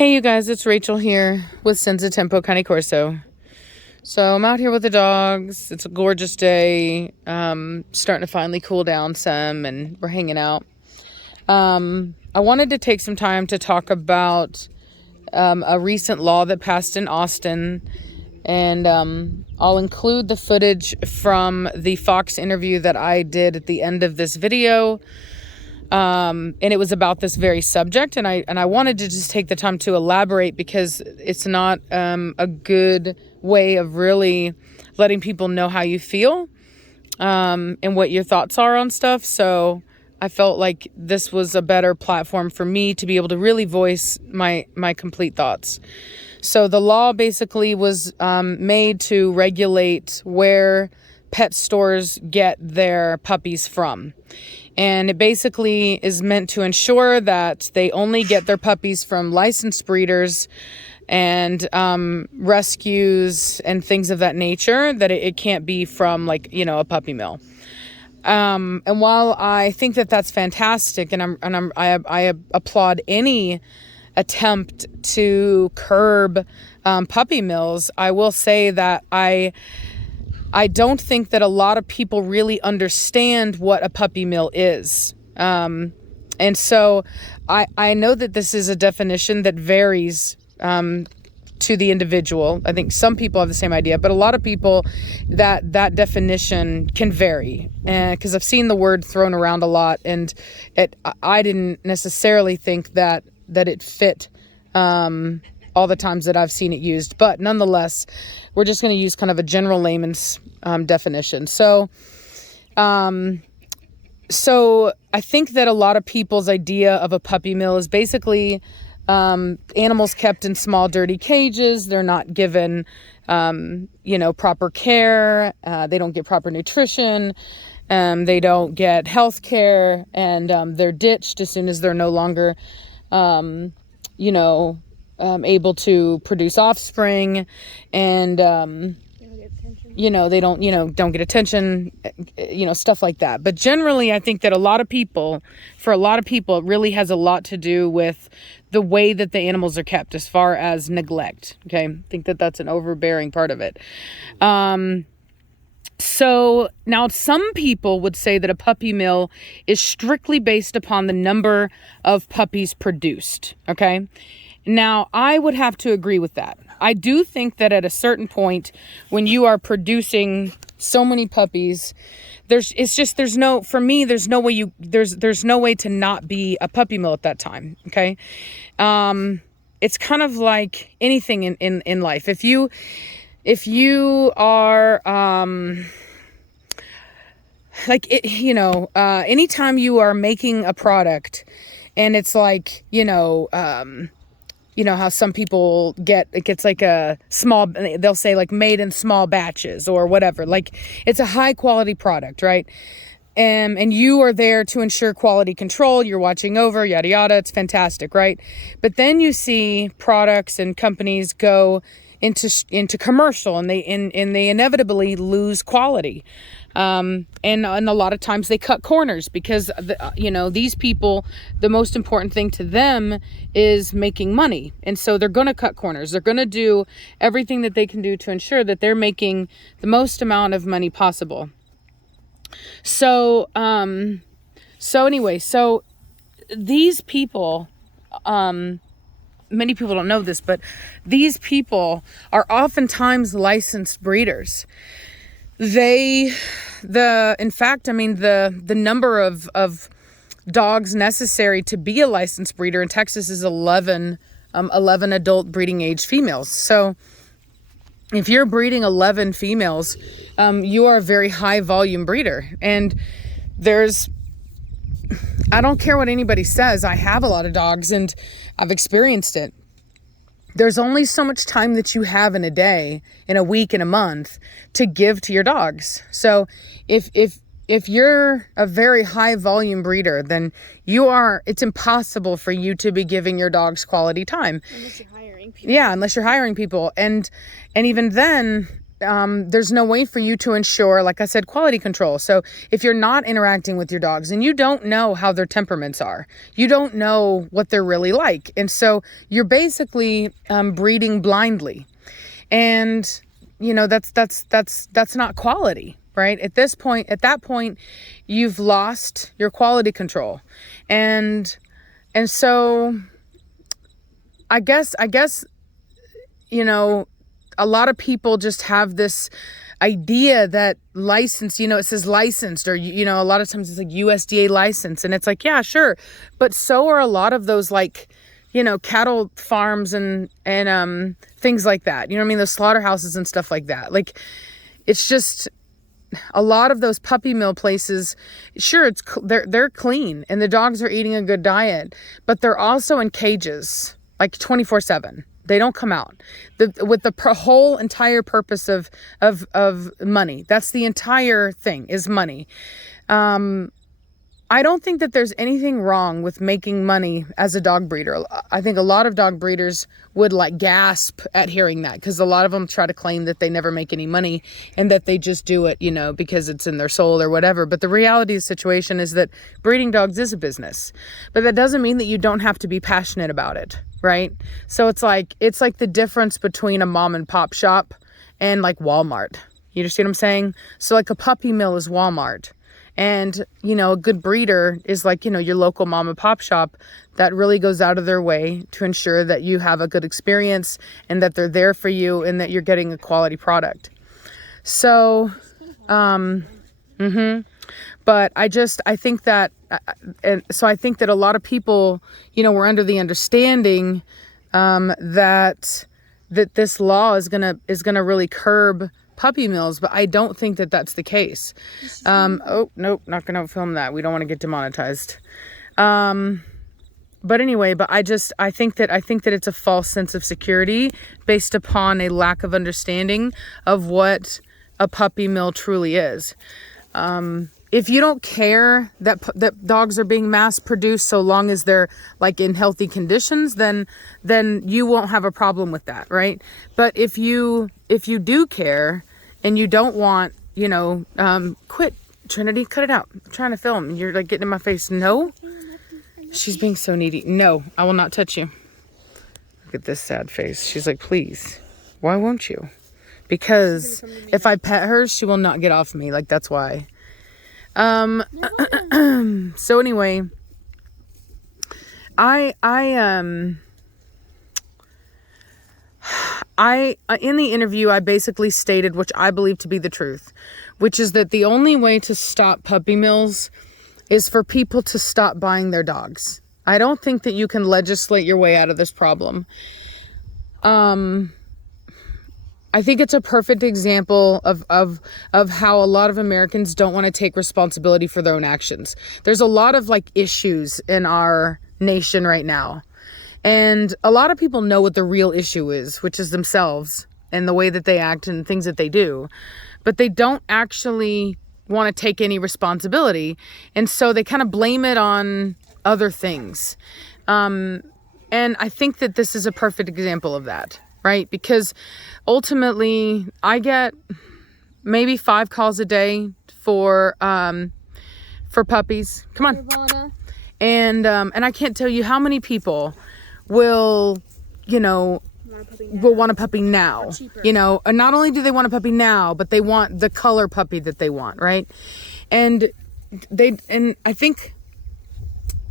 Hey you guys, it's Rachel here with Senza Tempo Cane Corso. So I'm out here with the dogs. It's a gorgeous day. Starting to finally cool down some and we're hanging out. I wanted to take some time to talk about a recent law that passed in Austin. And I'll include the footage from the Fox interview that I did at the end of this video. And it was about this very subject, and I wanted to just take the time to elaborate because it's not a good way of really letting people know how you feel and what your thoughts are on stuff. So I felt like this was a better platform for me to be able to really voice my complete thoughts. So the law basically was made to regulate where pet stores get their puppies from. And it basically is meant to ensure that they only get their puppies from licensed breeders and rescues and things of that nature, that it can't be from a puppy mill. And while I think that that's fantastic, and I applaud any attempt to curb puppy mills, I will say that I don't think that a lot of people really understand what a puppy mill is. And so I know that this is a definition that varies to the individual. I think some people have the same idea, but a lot of people, that definition can vary. And because I've seen the word thrown around a lot, and I didn't necessarily think that it fit all the times that I've seen it used. But nonetheless, we're just going to use kind of a general layman's definition. So I think that a lot of people's idea of a puppy mill is basically animals kept in small, dirty cages. They're not given, proper care. They don't get proper nutrition. They don't get health care, and they're ditched as soon as they're no longer, able to produce offspring, and they don't get attention, stuff like that. But generally, I think that for a lot of people, it really has a lot to do with the way that the animals are kept, as far as neglect. Okay, I think that that's an overbearing part of it. So now some people would say that a puppy mill is strictly based upon the number of puppies produced. Okay. Now, I would have to agree with that. I do think that at a certain point, when you are producing so many puppies, there's no way to not be a puppy mill at that time. Okay. It's kind of like anything in life. If you are, anytime you are making a product, and it's like, how some people it gets like a small, they'll say like made in small batches or whatever. Like, it's a high quality product, right? And you are there to ensure quality control. You're watching over, yada, yada. It's fantastic, right? But then you see products and companies go into commercial, and they inevitably lose quality. And a lot of times they cut corners because these people, the most important thing to them is making money. And so they're going to cut corners. They're going to do everything that they can do to ensure that they're making the most amount of money possible. So these people, many people don't know this, but these people are oftentimes licensed breeders. The number of dogs necessary to be a licensed breeder in Texas is 11 adult breeding age females. So if you're breeding 11 females, you are a very high volume breeder. And I don't care what anybody says. I have a lot of dogs and I've experienced it. There's only so much time that you have in a day, in a week, in a month to give to your dogs. So if you're a very high volume breeder, then it's impossible for you to be giving your dogs quality time. Unless you're hiring people. Yeah, unless you're hiring people. And even then, there's no way for you to ensure, like I said, quality control. So if you're not interacting with your dogs and you don't know how their temperaments are, you don't know what they're really like. And so you're basically breeding blindly. And, that's not quality, right? At that point, you've lost your quality control. And so I guess, a lot of people just have this idea that licensed, it says licensed, or, a lot of times it's like USDA license. And it's like, yeah, sure. But so are a lot of those, like, cattle farms and things like that. You know what I mean? The slaughterhouses and stuff like that. Like, it's just a lot of those puppy mill places. Sure, they're clean and the dogs are eating a good diet, but they're also in cages, like 24/7. They don't come out with the whole entire purpose of money. That's the entire thing, is money. I don't think that there's anything wrong with making money as a dog breeder. I think a lot of dog breeders would like gasp at hearing that, because a lot of them try to claim that they never make any money and that they just do it, because it's in their soul or whatever. But the reality of the situation is that breeding dogs is a business, but that doesn't mean that you don't have to be passionate about it, right? So it's like the difference between a mom and pop shop and like Walmart. You understand what I'm saying? So like a puppy mill is Walmart. And, a good breeder is like, your local mom and pop shop that really goes out of their way to ensure that you have a good experience and that they're there for you and that you're getting a quality product. So, but I think that, and so I think that a lot of people, were under the understanding, that this law is gonna really curb puppy mills, but I don't think that that's the case. Oh, nope, not gonna film that. We don't want to get demonetized. But anyway, I think that it's a false sense of security based upon a lack of understanding of what a puppy mill truly is. If you don't care that dogs are being mass produced so long as they're like in healthy conditions, then you won't have a problem with that, right? But if you do care and you don't want, quit, Trinity, cut it out. I'm trying to film. You're like getting in my face. No, she's being so needy. No, I will not touch you. Look at this sad face. She's like, please, why won't you? Because if I pet her, she will not get off me. Like, that's why. So anyway, I in the interview, I basically stated, which I believe to be the truth, which is that the only way to stop puppy mills is for people to stop buying their dogs. I don't think that you can legislate your way out of this problem. I think it's a perfect example of how a lot of Americans don't want to take responsibility for their own actions. There's a lot of like issues in our nation right now. And a lot of people know what the real issue is, which is themselves and the way that they act and things that they do. But they don't actually want to take any responsibility. And so they kind of blame it on other things. And I think that this is a perfect example of that. Right? Because ultimately I get maybe 5 calls a day for puppies. Come on. And I can't tell you how many people will want a puppy now. And not only do they want a puppy now, but they want the color puppy that they want, right? And I think,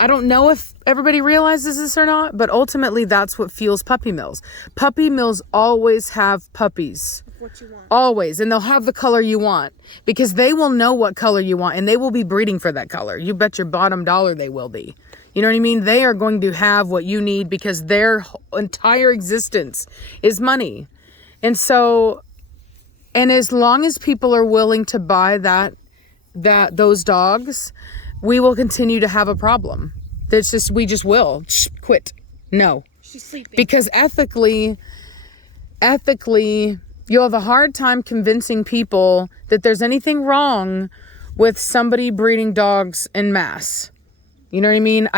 I don't know if everybody realizes this or not, but ultimately that's what fuels puppy mills. Puppy mills always have puppies. What you want. Always. And they'll have the color you want, because they will know what color you want and they will be breeding for that color. You bet your bottom dollar they will be. You know what I mean? They are going to have what you need because their entire existence is money. And so, and as long as people are willing to buy those dogs, we will continue to have a problem. We just will. Shh, quit. No. She's sleeping. Because ethically, you'll have a hard time convincing people that there's anything wrong with somebody breeding dogs en masse. You know what I mean?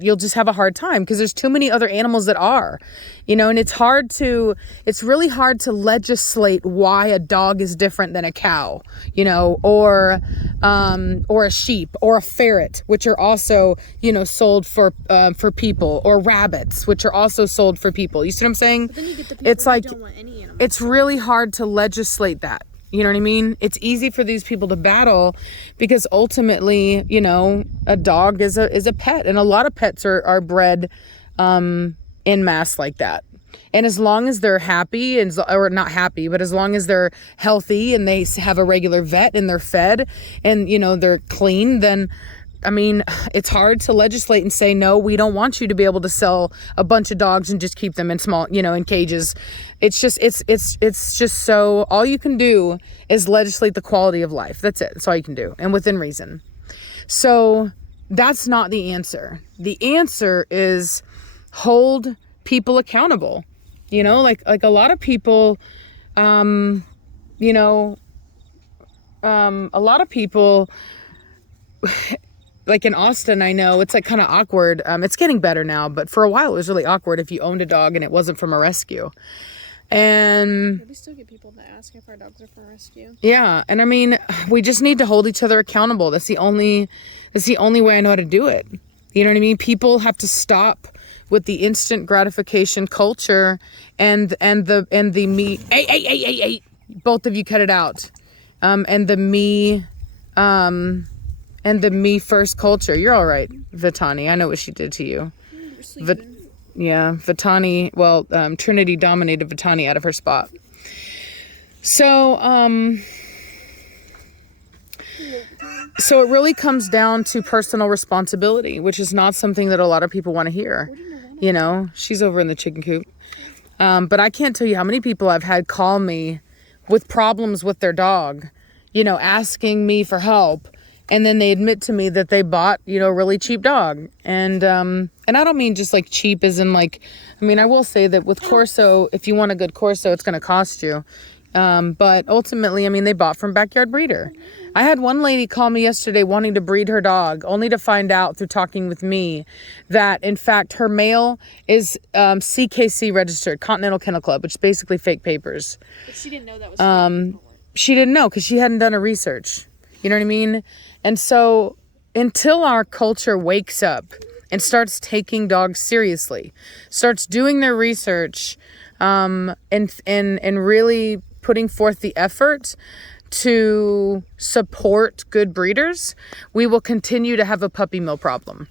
You'll just have a hard time because there's too many other animals that are, and it's really hard to legislate why a dog is different than a cow, or a sheep or a ferret, which are also, sold for people, or rabbits, which are also sold for people. You see what I'm saying? But then you get the people who don't want any animals. It's really hard to legislate that. You know what I mean? It's easy for these people to battle because ultimately, a dog is a pet, and a lot of pets are bred in mass like that. And as long as they're happy or not happy, but as long as they're healthy and they have a regular vet and they're fed and, they're clean, then it's hard to legislate and say, no, we don't want you to be able to sell a bunch of dogs and just keep them in small, in cages. It's just so all you can do is legislate the quality of life. That's it. That's all you can do. And within reason. So that's not the answer. The answer is hold people accountable. Like a lot of people, a lot of people, like in Austin, I know it's like kind of awkward. It's getting better now, but for a while it was really awkward if you owned a dog and it wasn't from a rescue. And we still get people that ask if our dogs are from rescue. Yeah, and we just need to hold each other accountable. That's the only way I know how to do it. You know what I mean? People have to stop with the instant gratification culture and the me. Hey, both of you cut it out. And the me. And the me first culture. You're all right, Vitani. I know what she did to you. Vitani. Well, Trinity dominated Vitani out of her spot. So it really comes down to personal responsibility, which is not something that a lot of people want to hear. She's over in the chicken coop. But I can't tell you how many people I've had call me with problems with their dog, asking me for help. And then they admit to me that they bought, a really cheap dog. And I don't mean just like cheap as in like, I will say that with Corso, if you want a good Corso, it's going to cost you. But ultimately, they bought from Backyard Breeder. I had one lady call me yesterday wanting to breed her dog, only to find out through talking with me that, in fact, her male is CKC registered, Continental Kennel Club, which is basically fake papers. But she didn't know that was she didn't know because she hadn't done her research. You know what I mean? And so until our culture wakes up and starts taking dogs seriously, starts doing their research, and really putting forth the effort to support good breeders, we will continue to have a puppy mill problem.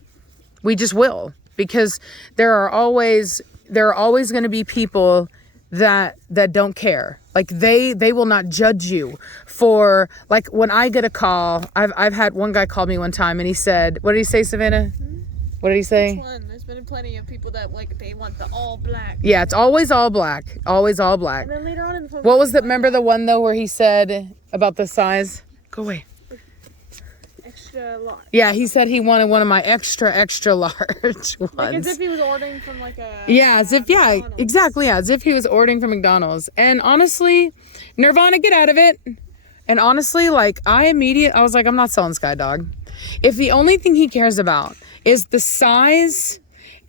We just will, because there are always going to be people that don't care. Like they will not judge you for, like, when I get a call, I've had one guy call me one time and he said, what did he say, Savannah? What did he say? Which one? There's been plenty of people that they want the all black. Yeah, it's always all black. Always all black. And then later on in the phone, what was the, remember the one though where he said about the size? Go away. Extra large. Yeah, he said he wanted one of my extra large ones. Like as if he was ordering from like a... Yeah, as if, yeah, McDonald's. exactly, yeah, as if he was ordering from McDonald's. And honestly, Nirvana, get out of it. And honestly, like, I was like, I'm not selling Sky Dog. If the only thing he cares about is the size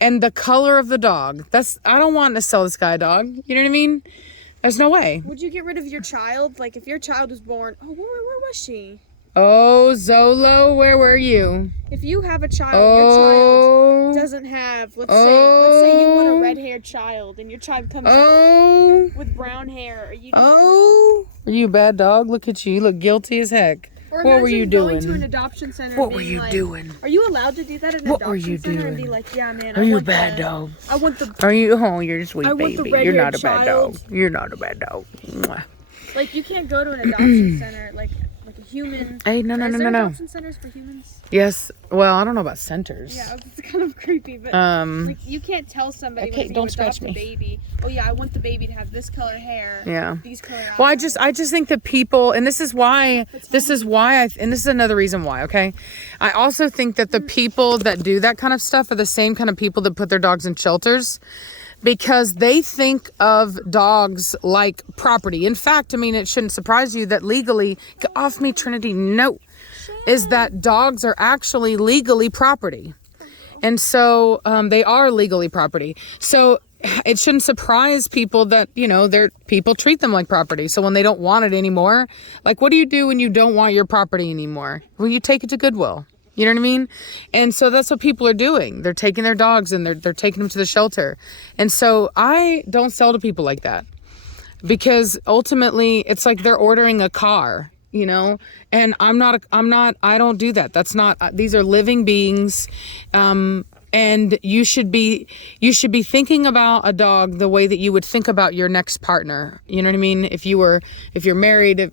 and the color of the dog, I don't want to sell the Sky Dog. You know what I mean? There's no way. Would you get rid of your child? Like, if your child was born... Oh, where was she? Oh, Zolo, where were you? If you have a child, your child doesn't have, let's say you want a red-haired child, and your child comes out with brown hair. Are you are you a bad dog? Look at you. You look guilty as heck. Or what were you doing? Going to an adoption center. What were you doing? Are you allowed to do that at an adoption center and be like, yeah, man, are you a bad dog? I want the... Are you? Oh, you're a sweet baby. You're not a bad child. dog. You're not a bad dog. Mwah. Like, you can't go to an adoption center, like a human. Hey, no. Adoption centers for humans? Yes. Well, I don't know about centers. Yeah, it's kind of creepy, but like, you can't tell somebody when you adopt a baby, oh yeah, I want the baby to have this color hair. Yeah. These color eyes. Well, I just think that people, and this is why, and this is another reason why, okay? I also think that the people that do that kind of stuff are the same kind of people that put their dogs in shelters, because they think of dogs like property. In fact, it shouldn't surprise you that legally, get off me, Trinity, no, is that dogs are actually legally property. And so they are legally property. So it shouldn't surprise people that, people treat them like property. So when they don't want it anymore, like, what do you do when you don't want your property anymore? Well, you take it to Goodwill. You know what I mean? And so that's what people are doing. They're taking their dogs and they're taking them to the shelter. And so I don't sell to people like that, because ultimately it's like they're ordering a car, and I don't do that. That's not, these are living beings. And you should be thinking about a dog the way that you would think about your next partner. You know what I mean? If you're married,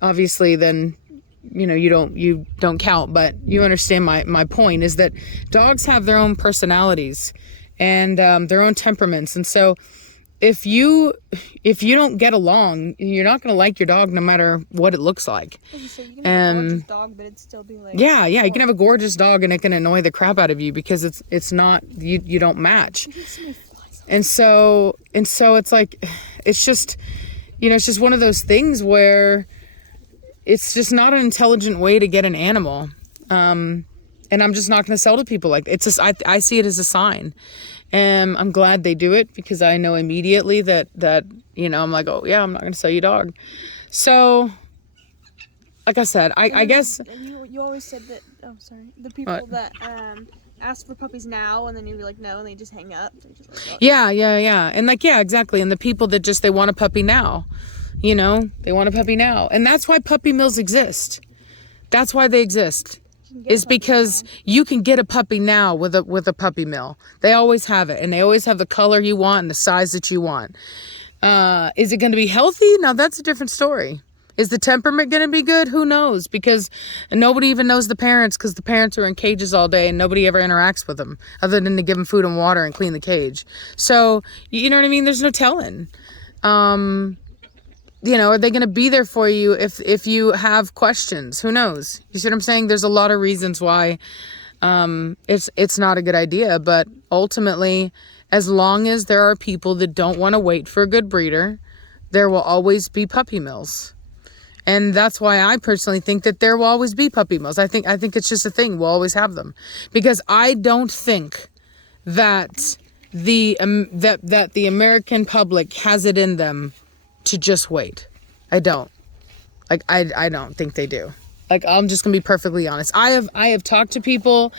obviously then, you don't count, but you understand my point is that dogs have their own personalities and their own temperaments. And so if you don't get along, you're not going to like your dog no matter what it looks like. So you can have a gorgeous dog, but it'd still be like... Yeah, you can have a gorgeous dog and it can annoy the crap out of you because it's not, you don't match. And so it's like, it's just, it's just one of those things where it's just not an intelligent way to get an animal. And I'm just not going to sell to people like it's just, I see it as a sign. And I'm glad they do it because I know immediately that I'm like, oh yeah, I'm not going to sell you a dog. So, like I said, I guess. You always said that. Oh, sorry. The people that ask for puppies now, and then you're like, no, and they just hang up. Just like, oh. Yeah, and like, yeah, exactly. And the people that just they want a puppy now, they want a puppy now, and that's why puppy mills exist. That's why they exist. Is because you can get a puppy now with a puppy mill. They always have it, and they always have the color you want and the size that you want. Is it going to be healthy? Now that's a different story. Is the temperament going to be good? Who knows? Because nobody even knows the parents, because the parents are in cages all day and nobody ever interacts with them other than to give them food and water and clean the cage. So, you know what I mean? There's no telling. Are they going to be there for you if you have questions? Who knows? You see what I'm saying? There's a lot of reasons why it's not a good idea. But ultimately, as long as there are people that don't want to wait for a good breeder, there will always be puppy mills. And that's why I personally think that there will always be puppy mills. I think it's just a thing. We'll always have them. Because I don't think that the American public has it in them to just wait. I don't. I don't think they do. Like, I'm just gonna be perfectly honest. I have talked to people,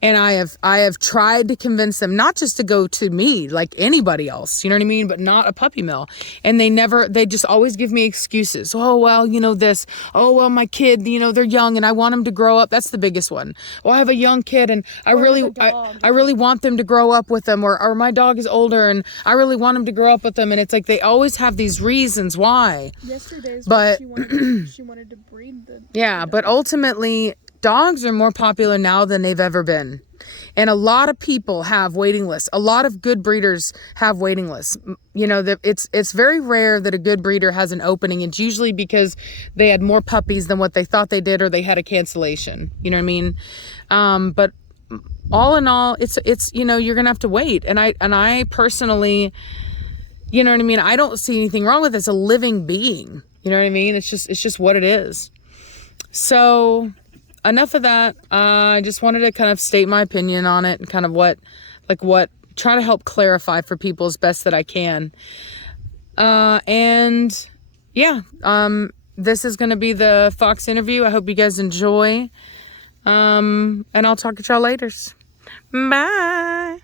and I have tried to convince them not just to go to me like anybody else, you know what I mean, but not a puppy mill. And they just always give me excuses. Oh well, this. Oh well, my kid, they're young and I want them to grow up. That's the biggest one. Well, I have a young kid and I really want them to grow up with them, or my dog is older and I really want them to grow up with them. And it's like they always have these reasons why. Yesterday's but she wanted to breed the but ultimately, dogs are more popular now than they've ever been. And a lot of people have waiting lists. A lot of good breeders have waiting lists. It's very rare that a good breeder has an opening. It's usually because they had more puppies than what they thought they did, or they had a cancellation. You know what I mean? But all in all, it's you're going to have to wait. And I personally, you know what I mean? I don't see anything wrong with it. It's a living being. You know what I mean? It's just what it is. So enough of that. I just wanted to kind of state my opinion on it and kind of try to help clarify for people as best that I can. This is going to be the Fox interview. I hope you guys enjoy. And I'll talk to y'all later. Bye.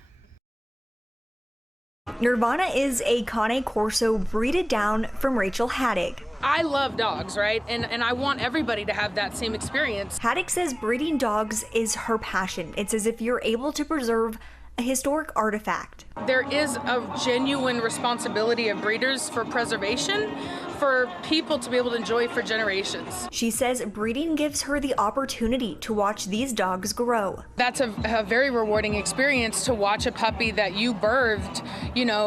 Nirvana is a Cane Corso breeded down from Rachel Haddock. I love dogs, right? And I want everybody to have that same experience. Haddock says breeding dogs is her passion. It's as if you're able to preserve a historic artifact. There is a genuine responsibility of breeders for preservation, for people to be able to enjoy for generations. She says breeding gives her the opportunity to watch these dogs grow. That's a very rewarding experience, to watch a puppy that you birthed,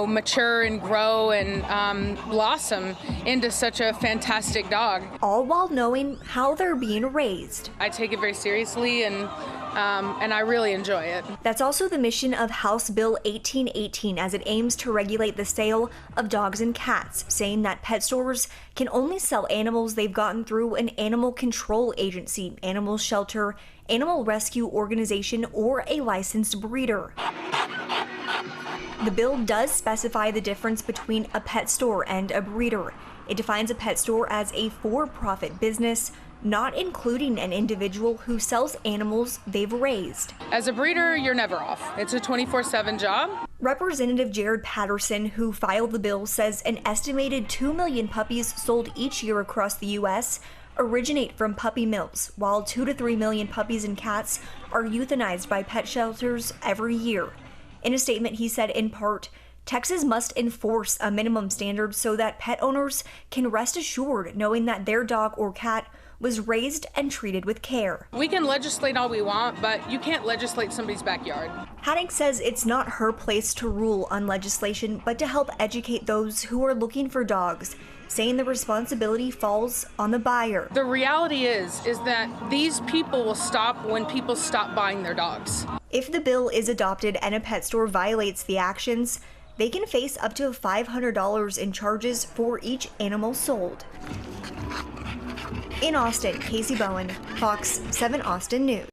mature and grow and blossom into such a fantastic dog. All while knowing how they're being raised. I take it very seriously, and and I really enjoy it. That's also the mission of House Bill 1818 as it aims to regulate the sale of dogs and cats, saying that pet stores can only sell animals they've gotten through an animal control agency, animal shelter, animal rescue organization, or a licensed breeder. The bill does specify the difference between a pet store and a breeder. It defines a pet store as a for-profit business, not including an individual who sells animals they've raised. As a breeder, you're never off. It's a 24/7 job. Representative Jared Patterson, who filed the bill, says an estimated 2 million puppies sold each year across the U.S. originate from puppy mills, while 2 to 3 million puppies and cats are euthanized by pet shelters every year. In a statement, he said, in part, Texas must enforce a minimum standard so that pet owners can rest assured knowing that their dog or cat was raised and treated with care. We can legislate all we want, but you can't legislate somebody's backyard. Haddock says it's not her place to rule on legislation, but to help educate those who are looking for dogs, saying the responsibility falls on the buyer. The reality is that these people will stop when people stop buying their dogs. If the bill is adopted and a pet store violates the actions, they can face up to $500 in charges for each animal sold. In Austin, Casey Bowen, Fox 7 Austin News.